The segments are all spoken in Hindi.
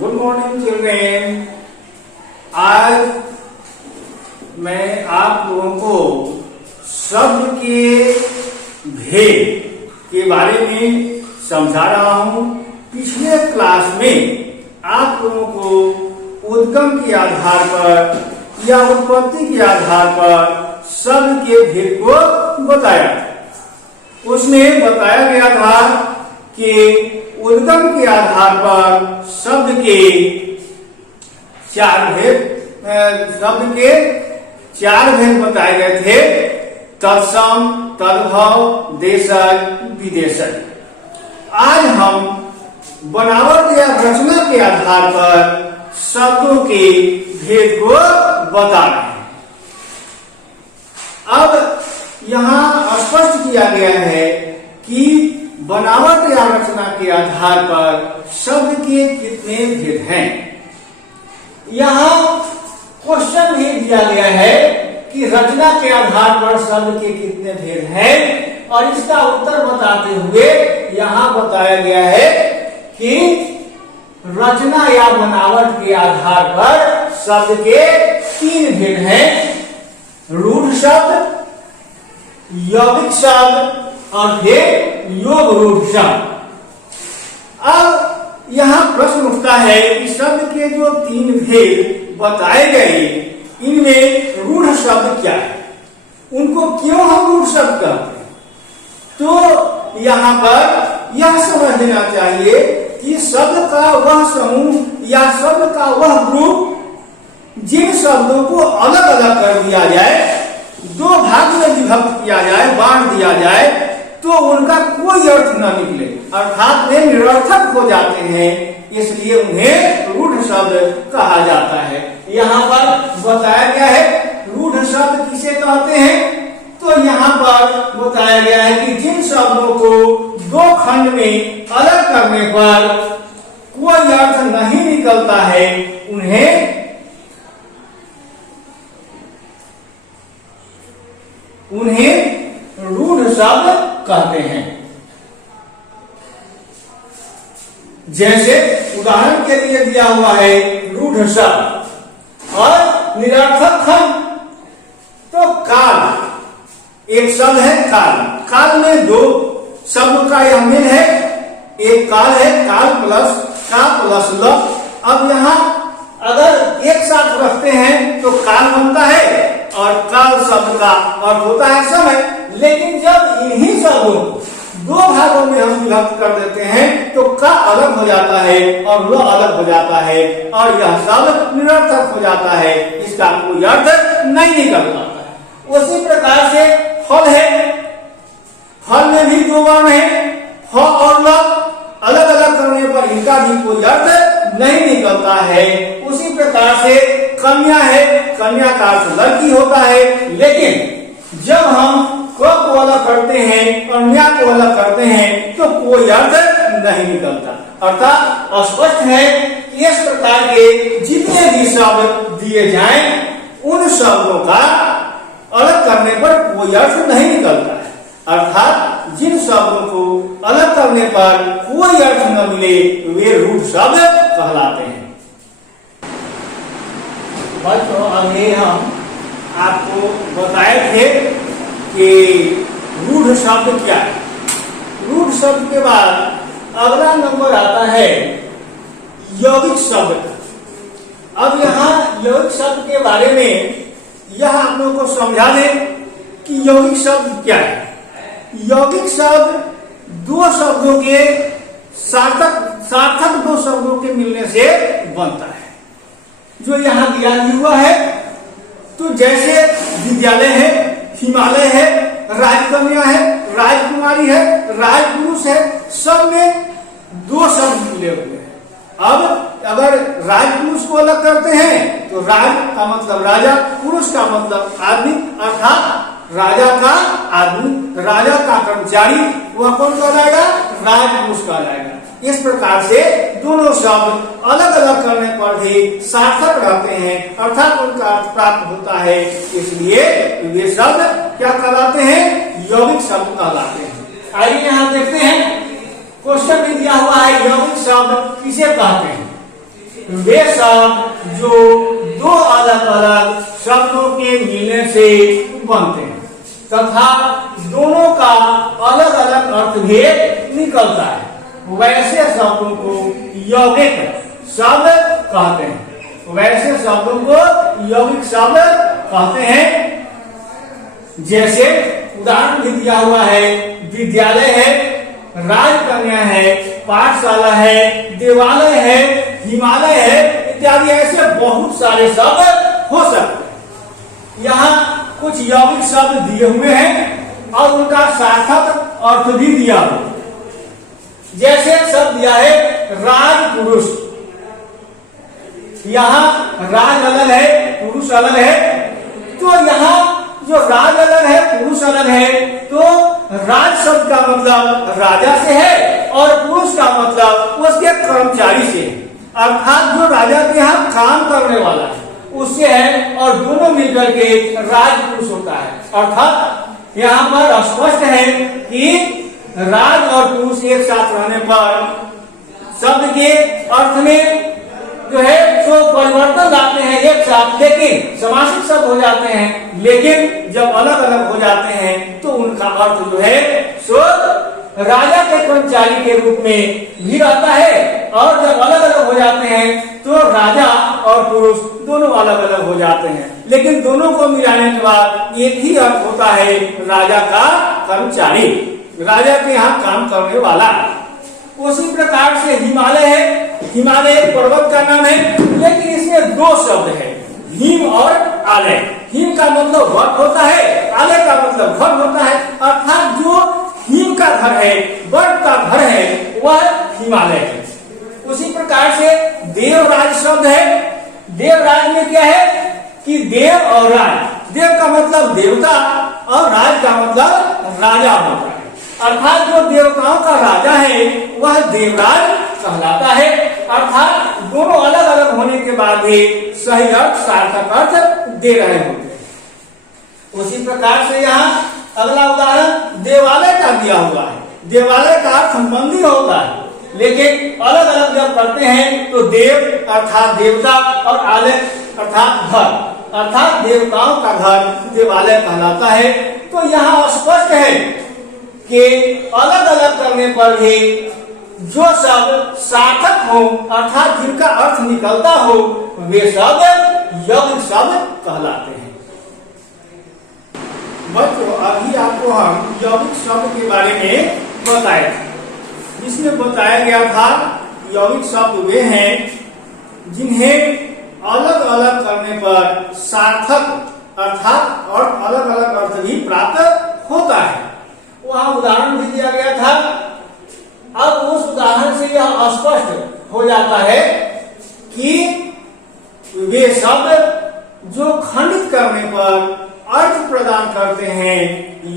Good morning children. आज मैं आप लोगों को शब्द के भेद के बारे में समझा रहा हूं। पिछले क्लास में आप लोगों को उद्गम के आधार पर या उत्पत्ति के आधार पर शब्द के भेद को बताया। उसमें बताया गया था कि उद्गम के आधार पर शब्द के चार भेद बताए गए थे: तत्सम, तद्भव, देशज, विदेशज। आज हम बनावट या रचना के आधार पर शब्दों के भेद को बता रहे हैं। अब यहाँ स्पष्ट किया गया है कि बनावट या रचना के आधार पर शब्द के कितने भेद हैं। यहाँ क्वेश्चन भी दिया गया है कि रचना के आधार पर शब्द के कितने भेद हैं, और इसका उत्तर बताते हुए यहाँ बताया गया है कि रचना या बनावट के आधार पर शब्द के तीन भेद हैं: रूढ़ शब्द, यौगिक शब्द और फिर योग रूढ़ शब्द। अब यहाँ प्रश्न उठता है कि शब्द के जो तीन भेद बताए गए, इनमें रूढ़ शब्द क्या है, उनको क्यों हम रूढ़ शब्द कहते हैं। तो यहाँ पर यह समझ लेना चाहिए कि शब्द का वह समूह या शब्द का वह ग्रुप जिन शब्दों को अलग अलग कर दिया जाए, दो भाग में विभक्त किया जाए, बांट दिया जाए, तो उनका कोई अर्थ न निकले, अर्थात वे निरर्थक हो जाते हैं, इसलिए उन्हें रूढ़ शब्द कहा जाता है। यहाँ पर बताया गया है रूढ़ शब्द किसे कहते हैं। तो यहाँ पर बताया गया है कि जिन शब्दों को दो खंड में अलग करने पर कोई अर्थ नहीं निकलता है, उन्हें रूढ़ शब्द कहते हैं। जैसे उदाहरण के लिए दिया हुआ है रूढ़ शब्द और निरर्थक खंड। तो काल एक शब्द है, काल में दो शब्द का यह मेल है। एक काल है, काल प्लस का प्लस ल। अब यहाँ अगर एक साथ रखते हैं तो काल बनता है और काल शब्द का अर्थ होता है समय। लेकिन जब इन्हीं शब्दों को दो भागों में हम विभक्त कर देते हैं तो का अलग हो जाता है और ल अलग हो जाता है, और यह शब्द निरर्थक हो जाता है, इसका कोई अर्थ नहीं निकल पाता है। उसी प्रकार से फल है, फल में भी दो वर्ण है, फ और ल, अलग अलग करने पर इनका भी कोई अर्थ नहीं निकलता है। उसी प्रकार से कन्या है, कन्या का अर्थ लड़की होता है, लेकिन जब हम क को अलग करते हैं और न्या को अलग करते हैं तो कोई अर्थ नहीं निकलता। अर्थात स्पष्ट है कि इस प्रकार के जितने भी शब्द दिए जाएं, उन शब्दों का अलग करने पर कोई अर्थ नहीं निकलता है। अर्थात जिन शब्दों को अलग करने पर कोई अर्थ न मिले वे रूढ़ शब्द कहलाते हैं। बच्चों, अभी हम आपको बताए थे कि रूढ़ शब्द क्या है। रूढ़ शब्द के बाद अगला नंबर आता है यौगिक शब्द का। अब यहाँ यौगिक शब्द के बारे में यह आप लोगों को समझा दें कि यौगिक शब्द क्या है। यौगिक शब्द दो शब्दों के सार्थक दो शब्दों के मिलने से बनता है, जो यहाँ दिया हुआ है। तो जैसे विद्यालय है, हिमालय है, राजकन्या है, राजकुमारी है, राजपुरुष है, सब में दो शब्द मिले हुए हैं। अब अगर राजपुरुष को अलग करते हैं तो राज का मतलब राजा, पुरुष का मतलब आदमी, अर्थात राजा का आदमी, राजा का कर्मचारी, वह कौन कहलाएगा? राजपुरुष कहलाएगा। इस प्रकार से दोनों शब्द अलग अलग करने पर भी सार्थक रहते हैं, अर्थात उनका अर्थ प्राप्त होता है, इसलिए वे शब्द क्या कहलाते हैं? यौगिक शब्द कहलाते हैं। आइए यहाँ देखते हैं, क्वेश्चन में दिया हुआ है यौगिक शब्द किसे कहते हैं। वे शब्द जो दो अलग अलग शब्दों के मिलने से बनते हैं तथा दोनों का अलग अलग अर्थ भी निकलता है, वैसे शब्दों को यौगिक शब्द कहते हैं। वैसे शब्दों को यौगिक शब्द कहते हैं। जैसे उदाहरण भी दिया हुआ है, विद्यालय है, राजकन्या है, पाठशाला है, देवालय है, हिमालय है इत्यादि ऐसे बहुत सारे शब्द हो सकते हैं। यहाँ कुछ यौगिक शब्द दिए हुए हैं और उनका सार्थक अर्थ भी दिया हुआ। जैसे शब्द दिया है राजपुरुष, यहाँ राज अलग है, पुरुष अलग है, तो यहाँ जो राज अलग है, पुरुष अलग है, तो राज शब्द का मतलब राजा से है और पुरुष का मतलब उसके कर्मचारी से, अर्थात जो राजा के यहाँ काम करने वाला है उससे है, और दोनों मिलकर के राजपुरुष होता है। अर्थात यहाँ पर स्पष्ट है कि राज और पुरुष एक साथ रहने पर शब्द के अर्थ में जो है सो परिवर्तन लाते हैं एक साथ, लेकिन समासिक शब्द हो जाते हैं, लेकिन जब अलग अलग हो जाते हैं तो उनका अर्थ जो है सो राजा के कर्मचारी के रूप में भी रहता है, और जब अलग अलग हो जाते हैं तो राजा और पुरुष दोनों अलग अलग हो जाते हैं, लेकिन दोनों को मिलाने के बाद एक ही अर्थ होता है राजा का कर्मचारी, राजा के यहाँ काम करने वाला। उसी प्रकार से हिमालय है, हिमालय एक पर्वत का नाम है, लेकिन इसमें दो शब्द है, हिम और आलय। हिम का मतलब वर्ष होता है, आलय का मतलब घर होता है, अर्थात जो हिम का घर है, बर्फ का घर है, वह हिमालय है। उसी प्रकार से देवराज शब्द है। देवराज में क्या है कि देव और राज, देव का मतलब देवता और राज का मतलब राजा होता है, अर्थात जो देवताओं का राजा है वह देवराज कहलाता है। अर्थात दोनों अलग अलग होने के बाद भी सही अर्थ सार्थक अर्थ दे रहे होते हैं। उसी प्रकार से यहाँ अगला उदाहरण देवालय का दिया हुआ है। देवालय का अर्थ मंदिर होता है, लेकिन अलग अलग जब करते हैं तो देव अर्थात देवता और आलय अर्थात घर, अर्थात देवताओं का घर देवालय कहलाता है। तो यहाँ स्पष्ट है कि अलग अलग करने पर भी जो शब्द सार्थक हो अर्थात जिनका अर्थ निकलता हो वे शब्द यौगिक शब्द कहलाते हैं। बच्चों अभी आपको हम यौगिक शब्द के बारे में बताए, जिसमें बताया गया था यौगिक शब्द वे हैं जिन्हें अलग अलग करने पर सार्थक अर्थात और अलग अलग अर्थ भी प्राप्त होता है। वहां उदाहरण भी दिया गया था। अब उस उदाहरण से यह स्पष्ट हो जाता है कि वे शब्द जो खंडित करने पर अर्थ प्रदान करते हैं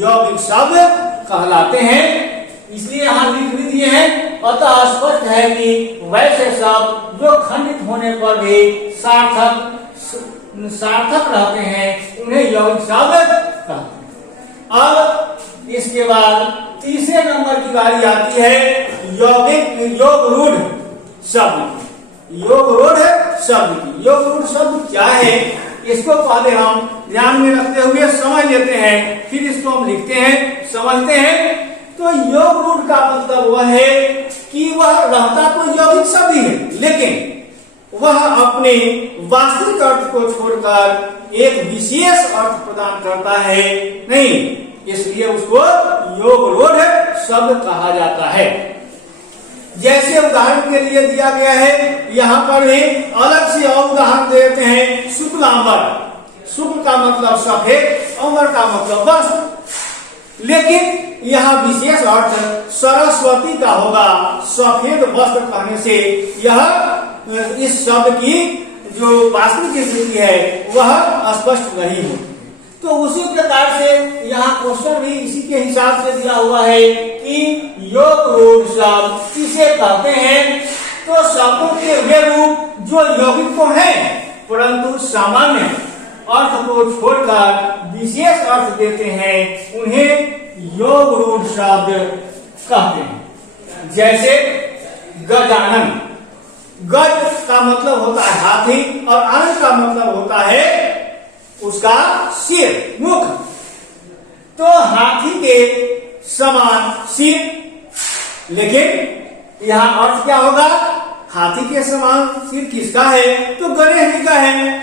यौगिक शब्द कहलाते हैं। इसलिए यहाँ लिख भी दिए हैं, अतः स्पष्ट है कि वैसे शब्द जो खंडित होने पर भी सार्थक रहते हैं उन्हें यौगिक शब्द कहते हैं। अब इसके बाद तीसरे नंबर की बारी आती है योग रूढ़ शब्द। योग रूढ़ शब्द की, योग रूढ़ शब्द क्या है इसको पहले हम ध्यान में रखते हुए समझ लेते हैं, फिर इसको हम लिखते हैं, समझते हैं। तो योग रूढ़ का मतलब वह है कि वह रहता तो यौगिक शब्द ही है, लेकिन वह अपने वास्तविक अर्थ को छोड़कर एक विशेष अर्थ प्रदान करता है नहीं, इसलिए उसको योग रूढ़ शब्द कहा जाता है। जैसे उदाहरण के लिए दिया गया है, यहाँ पर भी अलग से और उदाहरण देते हैं। शुक्लांबर, शुक्ल का मतलब सफेद, अंबर का मतलब वस्त्र, लेकिन यहाँ विशेष अर्थ सरस्वती का होगा। सफेद वस्त्र कहने से यह इस शब्द की जो वास्तविक स्थिति है वह स्पष्ट नहीं होती। तो उसी प्रकार से यहाँ क्वेश्चन भी इसी के हिसाब से दिया हुआ है कि योग रूढ़ शब्द किसे कहते हैं। तो शब्दों के वे रूप जो यौगिक तो हैं परंतु सामान्य अर्थ को छोड़कर विशेष अर्थ देते हैं, उन्हें योग रूढ़ शब्द कहते हैं। जैसे गजानन, गज का मतलब होता है हाथी और आनंद का मतलब होता है उसका सिर, मुख। तो हाथी के समान सिर, लेकिन यहां अर्थ क्या होगा? हाथी के समान सिर किसका है? तो गणेश जी का है।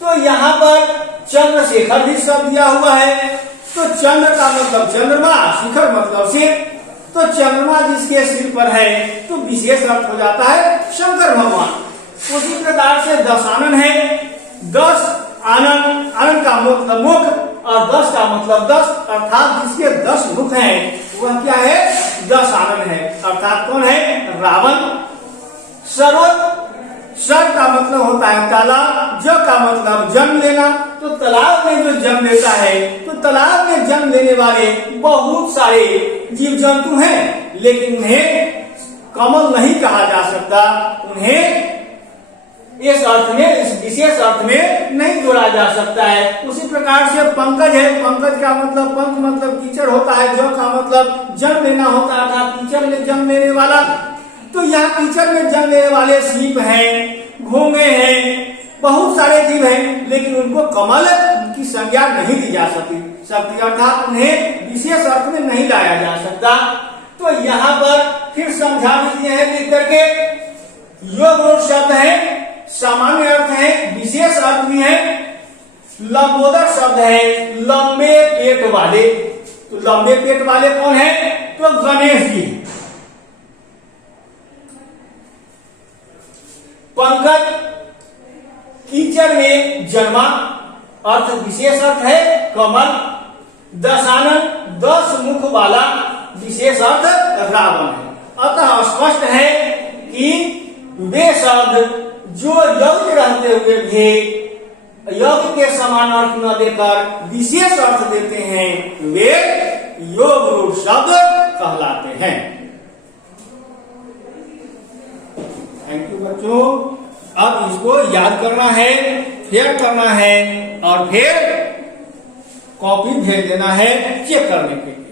तो यहाँ पर चंद्रशेखर भी शब्द दिया हुआ है। तो चंद्र का मतलब चंद्रमा, शिखर मतलब सिर। तो चंद्रमा जिसके सिर पर है तो विशेष अर्थ हो जाता है शंकर भगवान। उसी प्रकार से 10 आनन है। 10 आनन, आनन का मतलब मुख और 10 का मतलब 10, अर्थात जिसके 10 मुख हैं वह क्या है? 10 आनन है। अर्थात कौन है? रावण। सर्वत, सर का मतलब होता है तालाब, ज का मतलब जन्म लेना। तो तालाब में जो जन्म लेता है तो तालाब में जन्म लेने वाले बहुत सारे जीव जंतु हैं, लेकिन उन्हें कमल नहीं कहा जा सकता। उन्हें इस अर्थ में, इस विशेष अर्थ में नहीं जोड़ा जा सकता है। उसी प्रकार से पंकज है। पंकज का मतलब, पंख मतलब कीचड़ होता है, जो का मतलब जन्म लेना होता है, अर्थात कीचड़ में जन्म लेने वाला। तो यहाँ कीचड़ में जन्म लेने वाले सीप हैं, घोंगे हैं, बहुत सारे जीव हैं, लेकिन उनको कमल की संज्ञा नहीं दी जा सकती, अर्थात उन्हें विशेष अर्थ में नहीं लाया जा सकता। तो यहाँ पर फिर समझा भी दिए हैं लिख करके। योग रूढ़ शब्द है, सामान्य अर्थ है, विशेष अर्थ भी है। लंबोदर शब्द है, लंबे पेट वाले। तो लंबे पेट वाले कौन है? तो गणेश जी। पंकज कीचड़ में जन्मा, अर्थ विशेष अर्थ है कमल। 10 आनन, 10 मुख वाला, विशेष अर्थ रावण है। अतः स्पष्ट है कि वे शब्द जो यौगिक रहते हुए भी यौगिक के समान अर्थ न देकर विशेष अर्थ देते हैं, वे योग रूढ़ शब्द कहलाते हैं। थैंक यू बच्चों। अब इसको याद करना है, फेयर करना है और फिर कॉपी भेज देना है चेक करने के लिए।